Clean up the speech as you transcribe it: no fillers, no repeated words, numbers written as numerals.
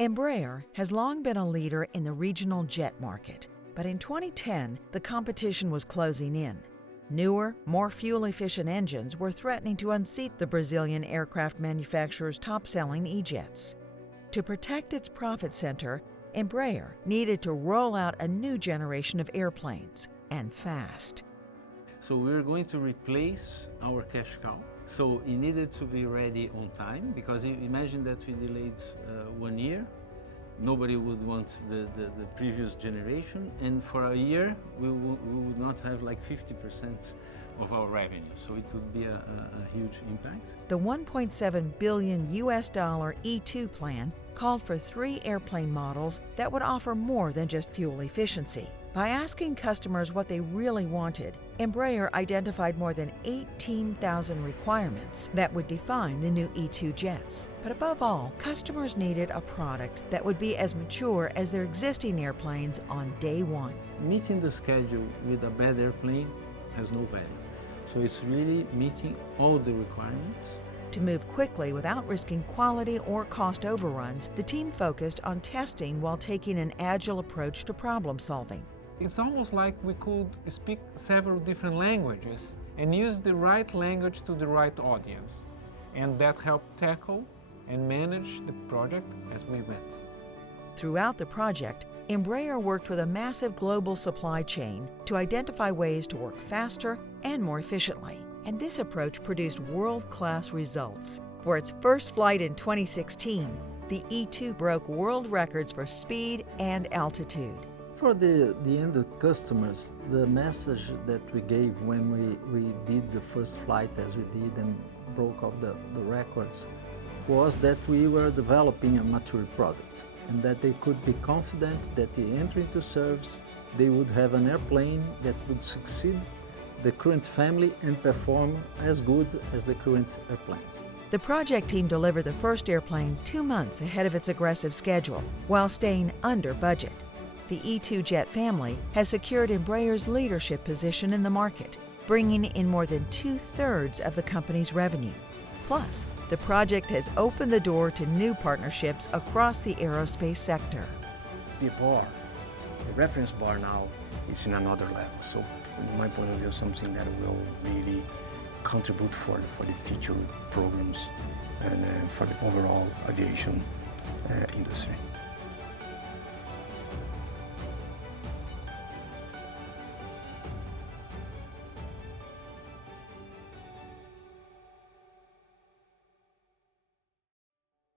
Embraer has long been a leader in the regional jet market, but in 2010, the competition was closing in. Newer, more fuel-efficient engines were threatening to unseat the Brazilian aircraft manufacturer's top-selling E-jets. To protect its profit center, Embraer needed to roll out a new generation of airplanes, and fast. So we're going to replace our cash cow. So it needed to be ready on time, because imagine that we delayed 1 year. Nobody would want the previous generation, and for a year we would not have like 50% of our revenue, so it would be a huge impact. The $1.7 billion E2 plan called for 3 airplane models that would offer more than just fuel efficiency. By asking customers what they really wanted, Embraer identified more than 18,000 requirements that would define the new E2 jets. But above all, customers needed a product that would be as mature as their existing airplanes on day one. Meeting the schedule with a bad airplane has no value. So it's really meeting all the requirements. To move quickly without risking quality or cost overruns, the team focused on testing while taking an agile approach to problem solving. It's almost like we could speak several different languages and use the right language to the right audience. And that helped tackle and manage the project as we went. Throughout the project, Embraer worked with a massive global supply chain to identify ways to work faster and more efficiently. And this approach produced world-class results. For its first flight in 2016, the E2 broke world records for speed and altitude. For the end customers, the message that we gave when we did the first flight as we did and broke all the records was that we were developing a mature product and that they could be confident that the entry into service, they would have an airplane that would succeed the current family and perform as good as the current airplanes. The project team delivered the first airplane 2 months ahead of its aggressive schedule, while staying under budget. The E2 jet family has secured Embraer's leadership position in the market, bringing in more than 2/3 of the company's revenue. Plus, the project has opened the door to new partnerships across the aerospace sector. The bar, the reference bar now, is in another level. So, from my point of view, something that will really contribute for the future programs and for the overall aviation industry.